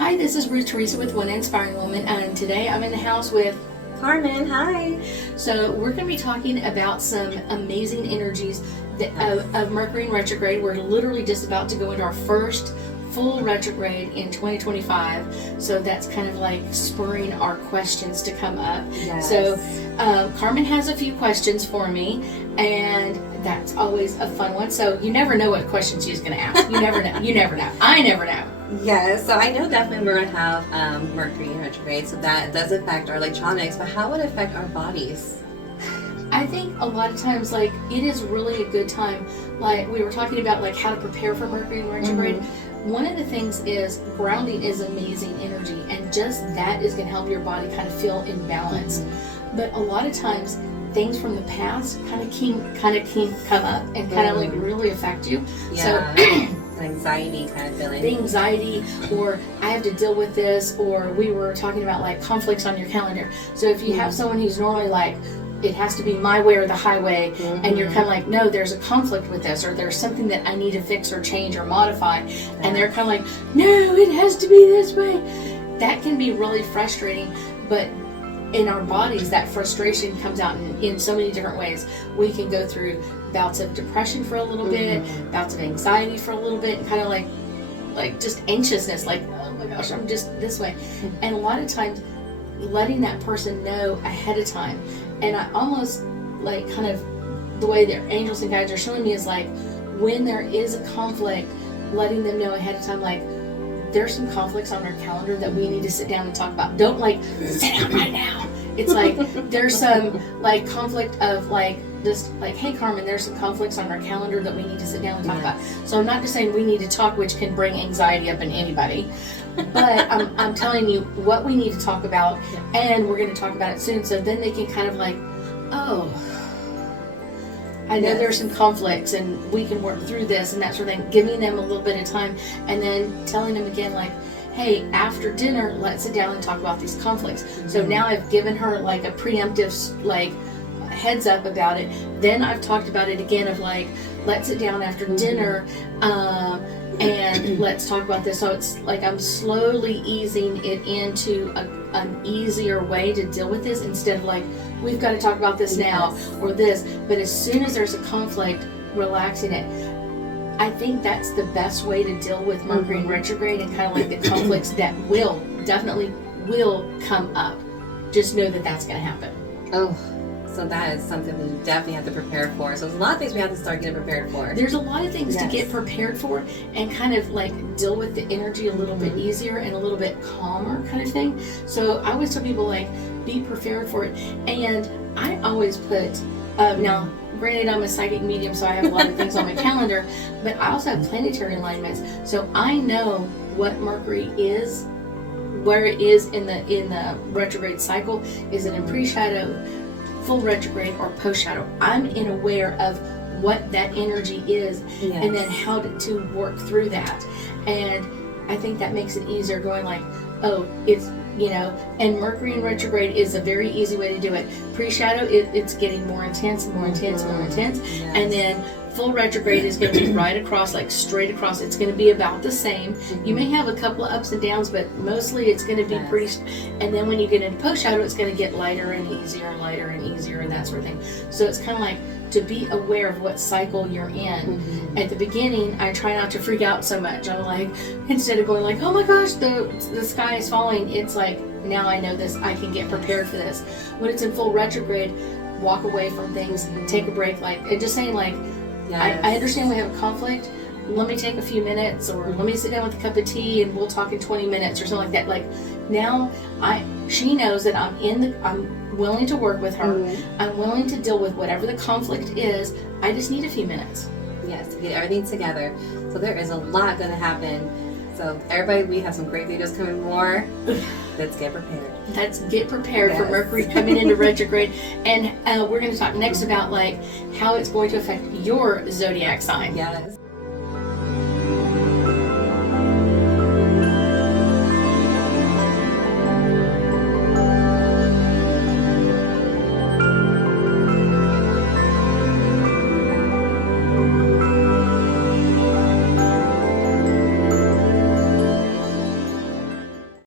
Hi, this is Ruth Theresa with One Inspiring Woman, and today I'm in the house with Carmen. Hi. So we're going to be talking about some amazing energies of Mercury in retrograde. We're literally just about to go into our first full retrograde in 2025, so that's kind of like spurring our questions to come up. Yes. So Carmen has a few questions for me, and that's always a fun one. So you never know what questions she's going to ask. You never know. You never know. I never know. Yes, so I know definitely we're going to have Mercury in retrograde, so that does affect our electronics, but how would it affect our bodies? I think a lot of times, like, it is really a good time. Like, we were talking about, like, how to prepare for Mercury in retrograde. Mm-hmm. One of the things is grounding is amazing energy, and just that is going to help your body kind of feel in balance. Mm-hmm. But a lot of times, things from the past kind of come up and kind of like really affect you. Yeah. So anxiety kind of feeling. The anxiety, or I have to deal with this, or we were talking about like conflicts on your calendar. So if you have someone who's normally like, it has to be my way or the highway, and you're kind of like, no, there's a conflict with this, or there's something that I need to fix or change or modify, and they're kind of like, no, it has to be this way. That can be really frustrating, but in our bodies, that frustration comes out in so many different ways. We can go through bouts of depression for a little bit, bouts of anxiety for a little bit, and kind of like just anxiousness, like, oh my gosh, I'm just this way. And a lot of times, letting that person know ahead of time, and I almost like kind of the way their angels and guides are showing me is like, when there is a conflict, letting them know ahead of time, like, there's some conflicts on our calendar that we need to sit down and talk about. Don't like sit down right now. It's like there's some like conflict of like just like, hey Carmen, there's some conflicts on our calendar that we need to sit down and talk about. So I'm not just saying we need to talk, which can bring anxiety up in anybody, but I'm telling you what we need to talk about, and we're going to talk about it soon. So then they can kind of like, oh, I know there's some conflicts and we can work through this and that sort of thing, giving them a little bit of time, and then telling them again, like, hey, after dinner, let's sit down and talk about these conflicts. So now I've given her like a preemptive, like, heads up about it. Then I've talked about it again of like, let's sit down after dinner and let's talk about this. So it's like I'm slowly easing it into an easier way to deal with this, instead of like, we've got to talk about this now or this. But as soon as there's a conflict, relaxing it. I think that's the best way to deal with Mercury in retrograde, and kind of like the conflicts that definitely will come up. Just know that that's going to happen. Oh, so that is something we definitely have to prepare for. So there's a lot of things we have to start getting prepared for. There's a lot of things to get prepared for, and kind of like deal with the energy a little bit easier and a little bit calmer kind of thing. So I always tell people, like, be prepared for it. And I always put, now granted I'm a psychic medium, so I have a lot of things on my calendar, but I also have planetary alignments. So I know what Mercury is, where it is in the retrograde cycle. Is it in pre-shadow, full retrograde, or post-shadow? I'm aware of what that energy is, and then how to work through that. And I think that makes it easier going like, oh, it's, and Mercury in retrograde is a very easy way to do it. Pre-shadow, it's getting more intense and more intense and more intense. And then full retrograde is going to be right across, like straight across. It's going to be about the same. You may have a couple of ups and downs, but mostly it's going to be pretty. And then when you get into post-shadow, it's going to get lighter and easier and lighter and easier and that sort of thing. So it's kind of like to be aware of what cycle you're in. At the beginning, I try not to freak out so much. I'm like, instead of going like, oh my gosh, the sky is falling, it's like, now I know this, I can get prepared for this. When it's in full retrograde, walk away from things, take a break, like, and just saying like, I understand we have a conflict, let me take a few minutes, or let me sit down with a cup of tea and we'll talk in 20 minutes or something like that. Like, now she knows that I'm willing to work with her. I'm willing to deal with whatever the conflict is. I just need a few minutes. Yes, to get everything together. So there is a lot going to happen. So everybody, we have some great videos coming more. Let's get prepared. Let's get prepared for Mercury coming into retrograde. And we're going to talk next about like how it's going to affect your zodiac sign. Yes.